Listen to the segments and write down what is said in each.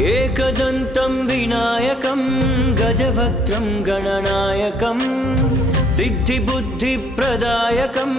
एकदन्तं विनायकं गजवक्त्रं गणनायकं सिद्धिबुद्धिप्रदायकं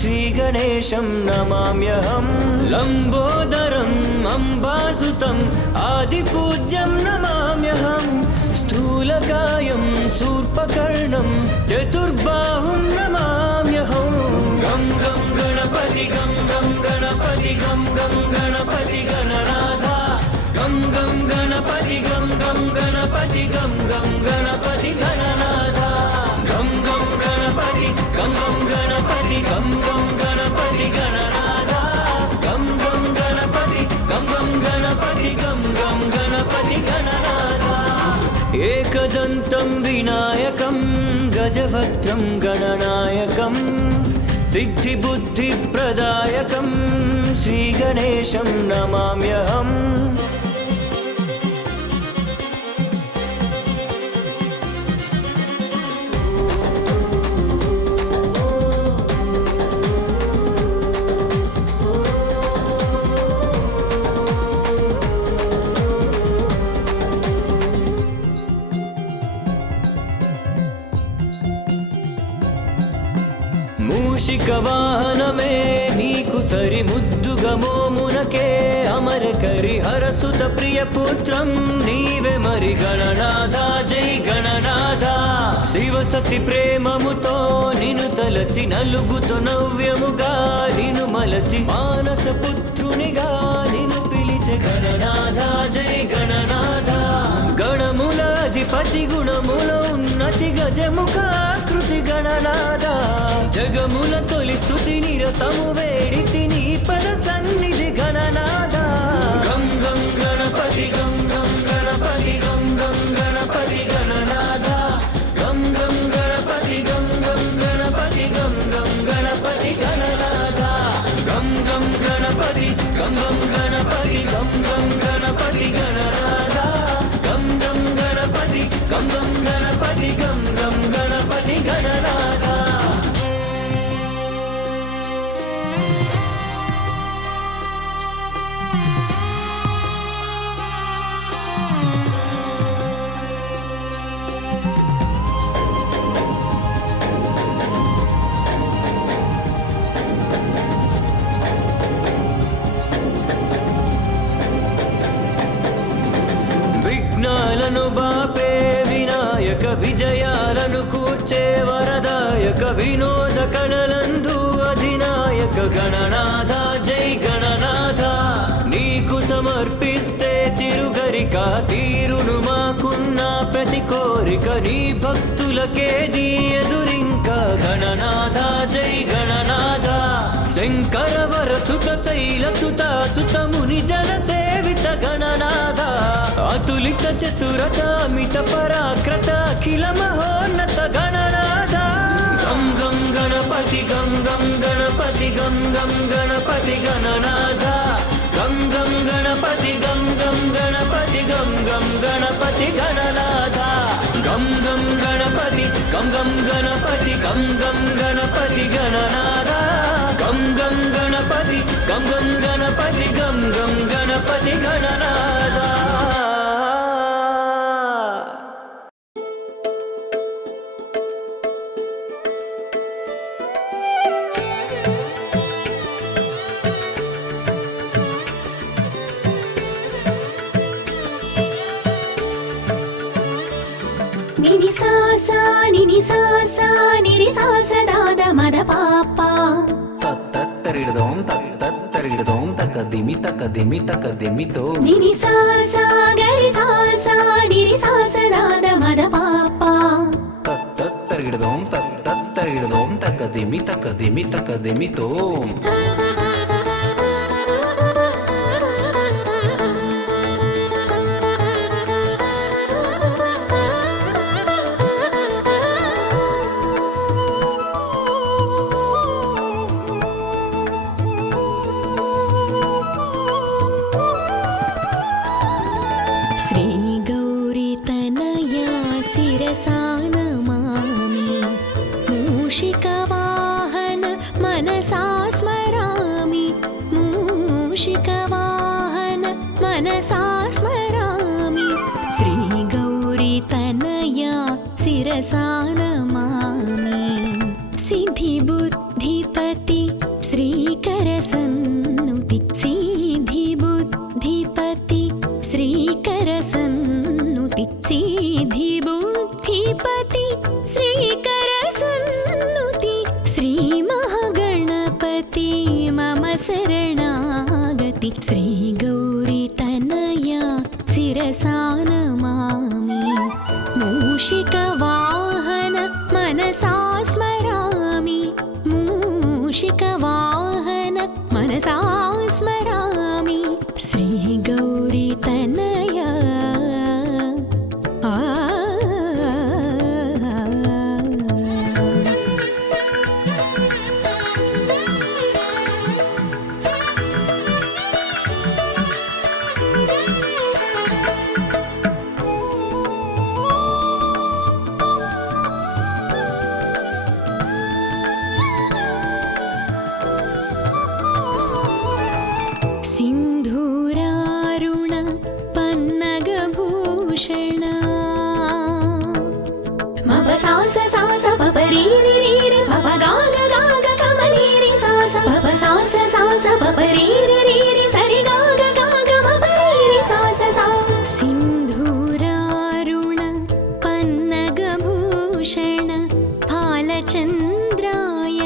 श्रीगणेशं नमाम्यहं लम्बोदरम् अम्बासुतम् आदिपूज्यं नमाम्यहं स्थूलकायं शूर्पकर्णं चतुर्बाहुं नमाम्यहं गं गं गणपति गं गं गणपति गं गं गणपति गणनाथा गं गं गणपति गं गं गणपति गं गं गणपति गणनाथा गं गं गणपति गं गं गणपति गं गं गणपति गणनाथा गं गं गणपति गं गं गणपति गं गं गणपति गणनाथा एकदन्तं विनायकं गजवक्त्रं गणनायकं सिद्धिबुद्धिप्रदायकं श्रीगणेशं नमाम्यहम् మూషికవాహనమే నీకు సరి ముద్దుగా మోమునకే అమర కరి హరసుత ప్రియ పుత్రం నీవే మరి గణనాథ జై గణనాథ శివసతి ప్రేమముతో నిను తలచి నలుగుతో నవ్యముగా నిను మలచి మానస పుత్రునిగా నిను పిలిచే గణనాథ జై గణనాథ గణముల అధిపతి గుణముల ఉన్నతి గజముఖాకృతి గణనాథ జగముల తొలి స్తుతి నిరతము వేడితి నీ పద సన్నిధి గణనాథ గం గం గణపతి గం గం గణపతి గం గం గణపతి గణనాథ గం గం గణపతి గం గం గణపతి గం గం గణపతి గణనాథ గం గం గణపతి గం గం గణపతి గం గం గణపతి గణనాథ గం గం గణపతి గం గం గణపతి గం గం గణపతి గణనాథ విఘ్నాలను బాపే వినాయక విజయాలను కూర్చే వరదాయక వినోద కళలందు అధినాయక గణనాథ జై గణనాథ నీకు సమర్పిస్తే చిరుగరిక తీరును మాకున్న ప్రతి కోరిక నీ భక్తులకేది ఎదురింక గణనాథ జై గణనాథ శంకర వరసుత శైల సుత సుత ముని జన సేవిత గణనాథ అతులిత చతురత అమిత పరాక్రత అఖిల మహోన్నత గణనాథ గం గం గణపతి గం గం గణపతి గం గం గణపతి గణనాథ గం గం గణపతి గం గం గణపతి గం గం గణపతి గణనాథ గం గం గణపతి గం గం గణపతి గం గం గణపతి గణనాథ గం గం గణపతి గం గం గణపతి గం గం గణపతి గణనాథ నిని సాసా నిని సాసా నిరి సాస దాద మద పాప తత్తరిడదోం తత్తరిడదోం తకదిమి తకదిమి తకదిమితో నిని సాసా గరి సాసా నిరి సాస దాద మద పాప తత్తరిడదోం తత్తరిడదోం తకదిమి తకదిమి తకదిమితో శ్రీ గౌరీ తనయా శిరసా నమామి మూషిక వాహన మనసా స్మరామి మూషిక వాహన మనసా స్మరామి శిరసా నమామి సిద్ధిబుద్ధిపతి శ్రీకర సన్నుతి సిద్ధిబుద్ధిపతి శ్రీకర సన్నుతి సిద్ధిబుద్ధిపతి శ్రీకర సన్నుతి శ్రీ మహాగణపతి మమ శరణాగతి శ్రీ గౌరీ తనయ శిరసా నమామి మూషిక వాహన మనసా స్మరామి మూషిక వాహన మనసా స్మరామి శ్రీ గౌరీ తనయ సింధూరారుణ పన్నగభూషణ మప సాస సాస పప రీ రి రీ రి పప గాగ గాగ గమ రీ రి సాస పప సాస సాస పప రీ రి రీ రి సరి గాగ గాగ మప రీ రి సాస సా సింధూరారుణ పన్నగభూషణ ఫాలచంద్రాయ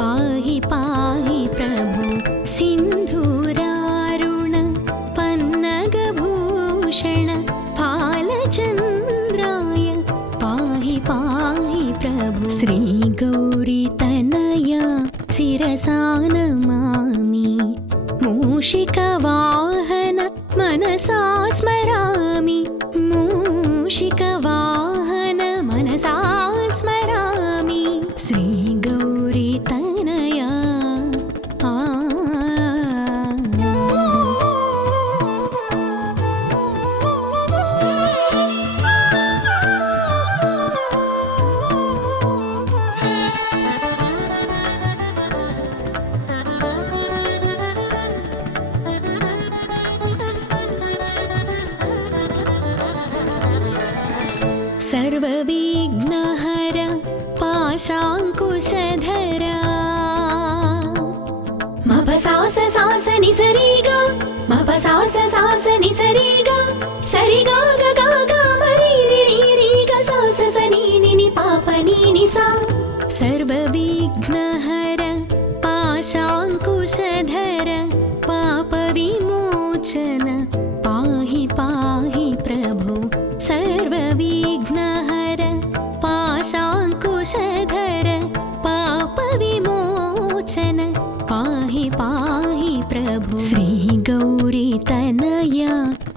పాహి పాహి ప్రభు సింధూరారుణ పన్నగభూషణ ఫాలచంద్రాయ పాహి పాహి ప్రభు శ్రీ గౌరీ తనయ శిరసా నమామి మూషిక వాహన మనసా స్మరామి మూషిక వాహన మనసా స్మరామి శ్రీ గౌరీ తనయ సర్వవిఘ్నహర పాశాంకుశధరా మప సాస సాస ని సరిగా మప సాస సాస ని సరిగా సరిగా గ గ మరి రి రి రి గ సాస స ని ని ని పాప ని ని సా సర్వవిఘ్నహర పాశాంకుశధర పాప విమోచన పాహి పాహి ప్రభు సర్వవిఘ్నహర పాశాంకుశధర పాప విమోచన పాహి పాహి ప్రభు శ్రీ గౌరీ తనయ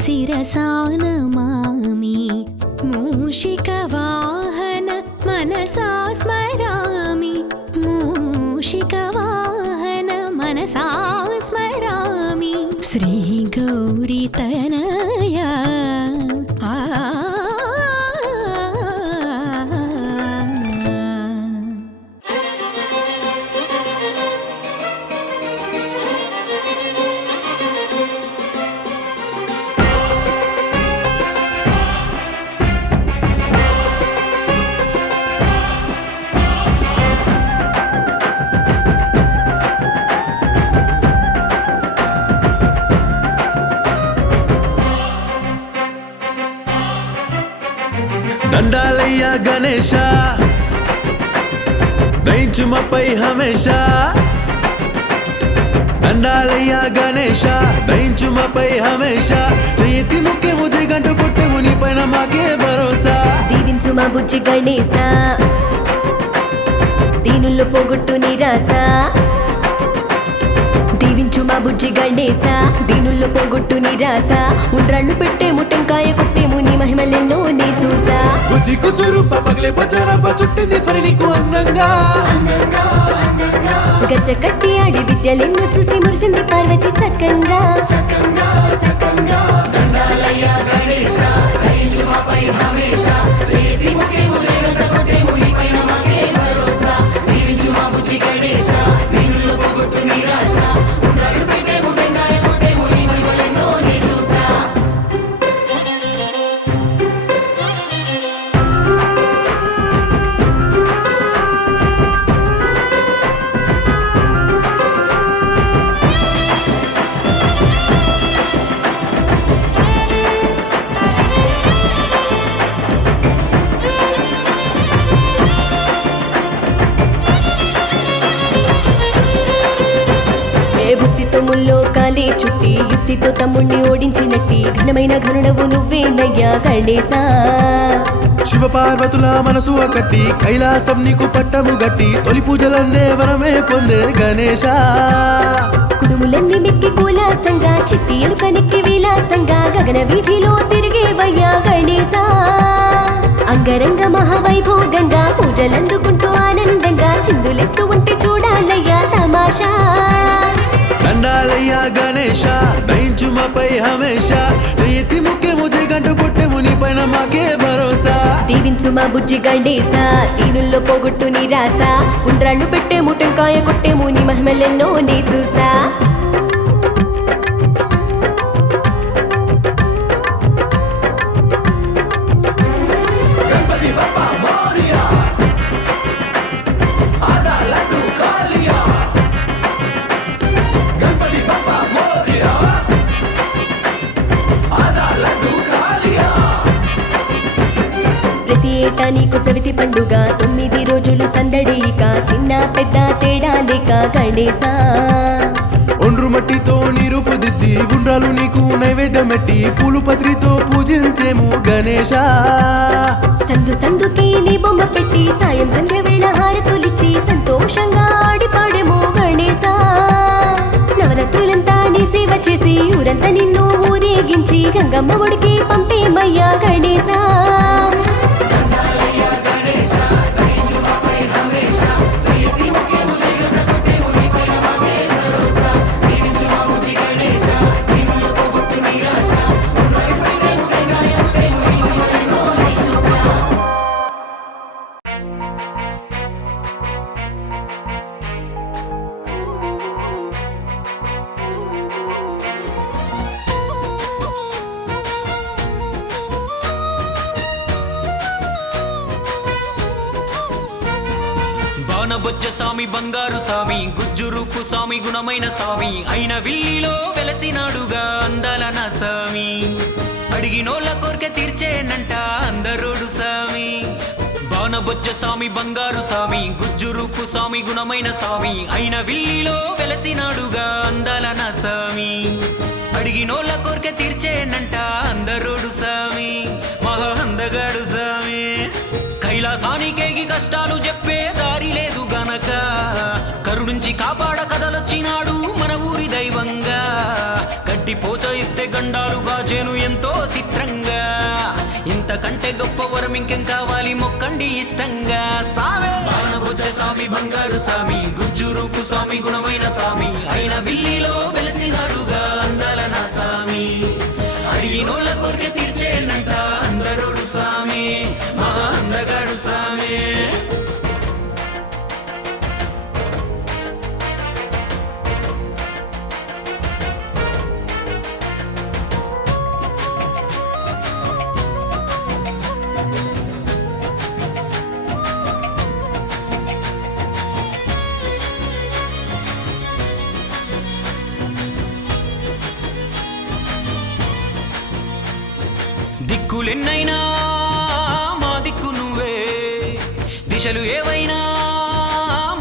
శిరసా నమామి మూషిక వాహన మనసా స్మరామి మూషిక వాహన మనసా స్మరామి శ్రీ గౌరీ తనయ దండాలయ్యా గణేశ దయించుమపై హమేష దండాలయ్యా గణేశ దయించుమపై హమేష చేయతి ముఖ్య ముజే గంట కొట్టే ముని పైన మాకే భరోసా దీవించు మా బుజ్జి గణేశ దీనుల్లో పోగొట్టు నిరాశ దీవించు మా బుజ్జి గణేశ దీనుల్లో పోగొట్టు నిరాశ ఉండ్రాళ్ళు పెట్టేము టెంకాయ కొట్టేము నీ మహిమలెన్నో నే చూసా బుజ్జి కుచురు పగలే పచారప్ప చుట్టింది ఫరి నీకు అందంగా గజ్జ కట్టి ఆడి విద్యలెన్నో చూసి మురిసింది పార్వతి చక్కంగా దండాలయ్యా గణేశ దయించు మాపై హమేష చేతి ముట్టేము జగంట కొట్టేము నీ పైన మాకే భరోసా దీవించు మా బుజ్జి గణేశ దీనుల్లో పోగొట్టు నిరాశ ఉండ్రాళ్ళు పెట్టేము టెంకాయ కొట్టేము నీ మహిమలెన్నో నే చూసా భక్తితో ముల్లో కాలే చుట్టి యుక్తితో తమ్ముణ్ణి ఓడించినట్టి ఘనమైన ఘనుడవు నువ్వేనయ్యా గణేశా. శివ పార్వతుల మనసు కట్టి కైలాసం నీకు పట్టము గట్టి తొలి పూజలందే వరమే పొందే గణేశ. కుడుములన్నీ మెక్కి కులాసంగా చిట్టి ఎలుకనెక్కి విలాసంగా గగన వీధిలో తిరిగేవయ్యా గణేశా. అంగరంగ మహావైభోగంగా పూజలందుకుంటూ ఆనందంగా చిందులేస్తూ ఉంటే చూడాలయ్యా తమాషా. దండాలయ్యా గణేశ దయించుమపై హమేష చేయతి ముఖ్య ముజే గంట కొట్టే ముని పైన మాకే భరోసా. దీవించు మా బుజ్జి గణేశా దీనుల్లో పోగొట్టు నిరాశ ఉండ్రాళ్ళు పెట్టే ముటంకాయ కొట్టే ముని మహిమలెన్నో నీ చూసా. ప్రతి ఏటా నీకు చవితి పండుగ 9 రోజులు సందడి ఇక చిన్న పెద్ద తేడా లేక గణేశా. ఒండ్రు మట్టితో నీరుపు దిద్ది ఉండ్రాలు నీకు నైవేద్యం పెట్టి పూలు పత్రితో పూజించేము గణేశ. సందు సందుకి నీ బొమ్మ పెట్టి సాయం సంధ్య వేళ హారతులిచ్చి సంతోషంగా ఆడి పాడేమో గణేశా. నవరాత్రులంతా నీ సేవ చేసి ఊరంతా నిన్ను ఊరేగించి గంగమ్మ ఒడికి పంపేమయ్యా గణేశా. బాణబొజ్జ సామి బంగారు సామి గుజ్జు రూపు సామి గుణమైన సామి అయిన విల్లిలో వెలసినాడుగా అందాల నా సామి. అడిగినోళ్ళ కోరిక తీర్చేనంట అందరోడు సామి. బాణబొజ్జ సామి బంగారు సామి గుజ్జు రూపు సామి గుణమైన సామి అయిన విల్లిలో వెలసినాడుగా అందాల నా సామి. అడిగినోళ్ళ కోరిక తీర్చేనంట అందరోడు సామి మహా అందగాడు సామి. కైలాసానికేగి కష్టాలు చెప్పే దారి లేదు గనక కరుణించి కాపాడ కదలొచ్చినాడు మన ఊరి దైవంగా. గడ్డి పోచ ఇస్తే గండాలు గాచేను ఎంతో చిత్రంగా. ఇంతకంటే గొప్ప వరం ఇంకేం కావాలి మొక్కండి ఇష్టంగా. సామే బాణబొజ్జ సామి బంగారు సామి గుజ్జు రూపు సామి గుణమైన సామి అయిన విల్లిలో వెలసినాడుగా అందాల నా సామి. అడిగినోళ్ళ కోరిక తీర్చేనంట అందరోడు సామి మహా అందగాడు సామి. దిక్కులెన్నైనా మా దిక్కు నువ్వే దిశలు ఏవైనా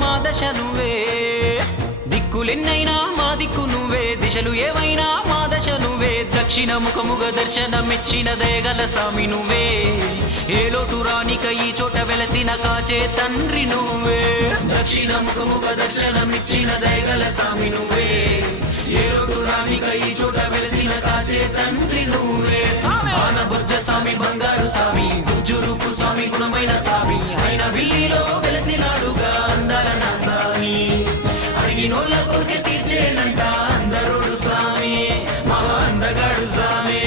మా దశ నువ్వే. దిక్కులెన్నైనా మా దిక్కు నువ్వే దిశలు ఏవైనా మా దశ నువ్వే. దక్షిణ ముఖముగ దర్శనమిచ్చిన దయగల సామి నువ్వే. ఏ లోటు రానిక ఈ చోట వెలసిన కాచే తండ్రి నువ్వే. దక్షిణ ముఖముగ దర్శనమిచ్చిన దయగల సామి నువ్వే. ఏ లోటు రానిక ఈ చోట వెలసిన కాచే తండ్రి నువ్వే. బాణబొజ్జ సామి బంగారు సామి గుజ్జు రూపు సామి గుణమైన సామి అయిన విల్లిలో వెలసినాడుగా అందాల నా సామి. అడిగినోళ్ళ కోరిక తీర్చేనంట అందరోడు సామి మహా అందగాడు సామి.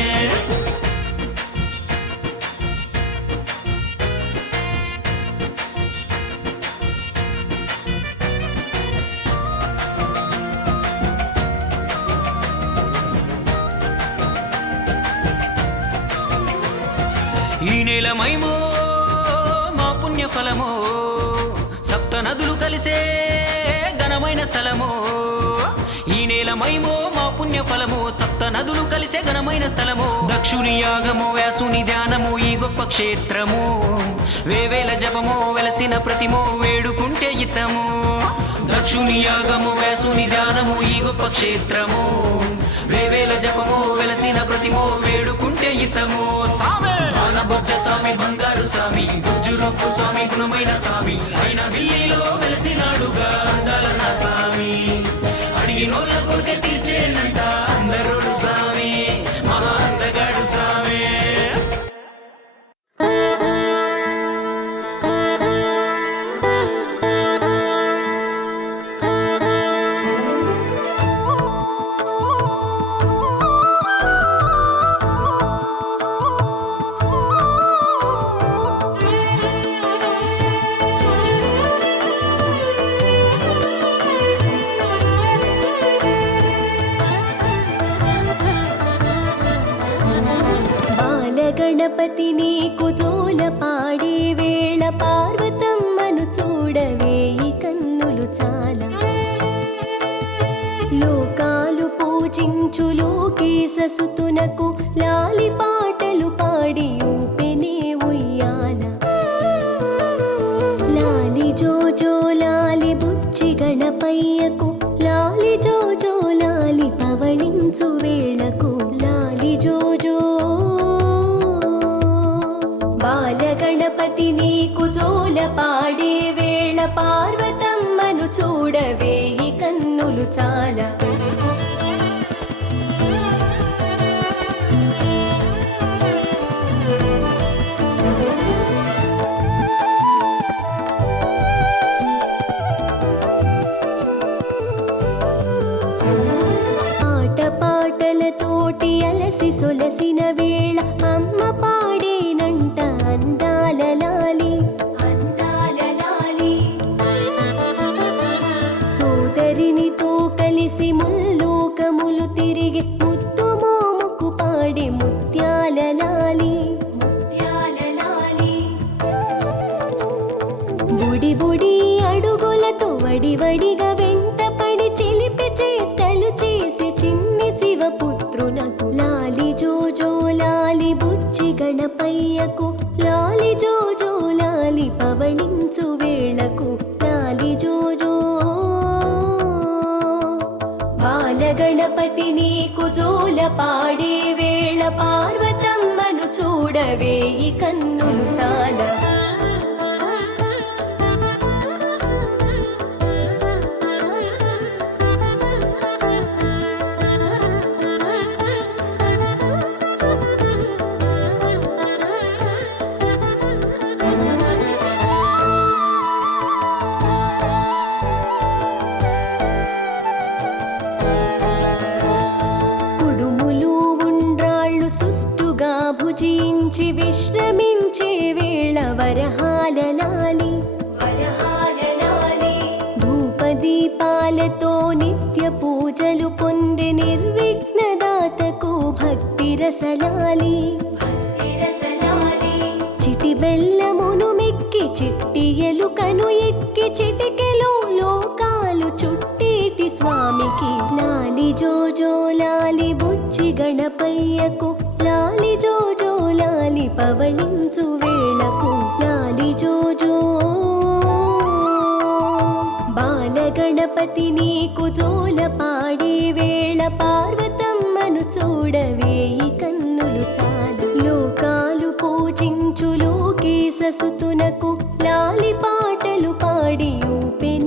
ఈ నేల మైమో మా పుణ్య ఫలమో సప్త నదులు కలిసే ఘనమైన స్థలమో. ఈ నేల మైమో మా పుణ్య ఫలమో సప్త నదులు కలిసే ఘనమైన స్థలమో. దక్షుని యాగమో వ్యాసుని ధ్యానమో ఈ గొప్ప క్షేత్రము. వేవేల జపమో వెలసిన ప్రతిమో వేడుకుంటే ఇతము. దక్షుని యాగము వ్యాసుని ధ్యానము ఈ గొప్ప క్షేత్రము వేవేల జపము వెలసిన ప్రతిమో వేడుకుంటే ఇతము సామే ఆనబొజ్జ స్వామి బంగారు స్వామి గుజ్జురూపు స్వామి గుణమైన స్వామి అయిన విల్లిలో వెలసినాడుగా అందాల నా స్వామి అడిగినోళ్ళ కోరిక తీర్చేనంట అందరుడు స్వామి మహా అందగాడు స్వామి గణపతి నీకు జోల పాడే వేళ పార్వతమ్మను చూడవేయి కన్నులు చాలా లోకాలు పూజించు లోకేశసుతునకు లాలి పాటలు పాడి ఊపెనే ఉయ్యాల లాలి జోజో లాలి బుచ్చి గణపయ్యకు లాలి జోజో లాలి పవళించు వేళకు లాలి జోజో బాలగణపతి నీకు జోల పాడే వేళ పార్వతమ్మను చూడవేయి కన్నులు చాలా పాటలతోటి అలసి సొలసిన వేళ అమ్మ పాడేనంట అందాల లాలి అందాల లాలి సోదరినితో కలిసి ముల్లోకములు తిరిగి ముద్దు మోముకు పాడే ముత్యాల లాలి ముత్యాల లాలి బుడి బుడి అడుగులతో వడివడిగా వెంట పడి చిలిపి చేష్టలు చేసి చిన్ని శివపుత్రునకు లాలి జోజో లాలి బుచ్చి గణపయ్యకు లాలి జోజో లాలి పవళించు వేళకు లాలి జోజో బాలగణపతి నీకు జోల పాడే వేళ పార్వతమ్మను చూడవేయి కన్నులు చాలా భుజించి విశ్రమించే వేళ వరహాల లాలి వరహాల లాలి ధూపదీపాలతో నిత్య పూజలు పొంది నిర్విఘ్నదాతకు భక్తి రసలాలి భక్తి రసలాలి చిటి బెల్లమును మెక్కి చిట్టి ఎలుకను ఎక్కి చిటికెలో లోకాలు చుట్టేటి స్వామికి లాలి జోజో లాలి బుచ్చి గణపయ్యకు లాలి జోజో లాలి పవళించు వేళకు లాలి జోజో బాలగణపతి నీకు జోల పాడే వేళ పార్వతమ్మను చూడవేయి కన్నులు చాలా లోకాలు పూజించు లోకేశసుతునకు లాలి పాటలు పాడి ఊపెనే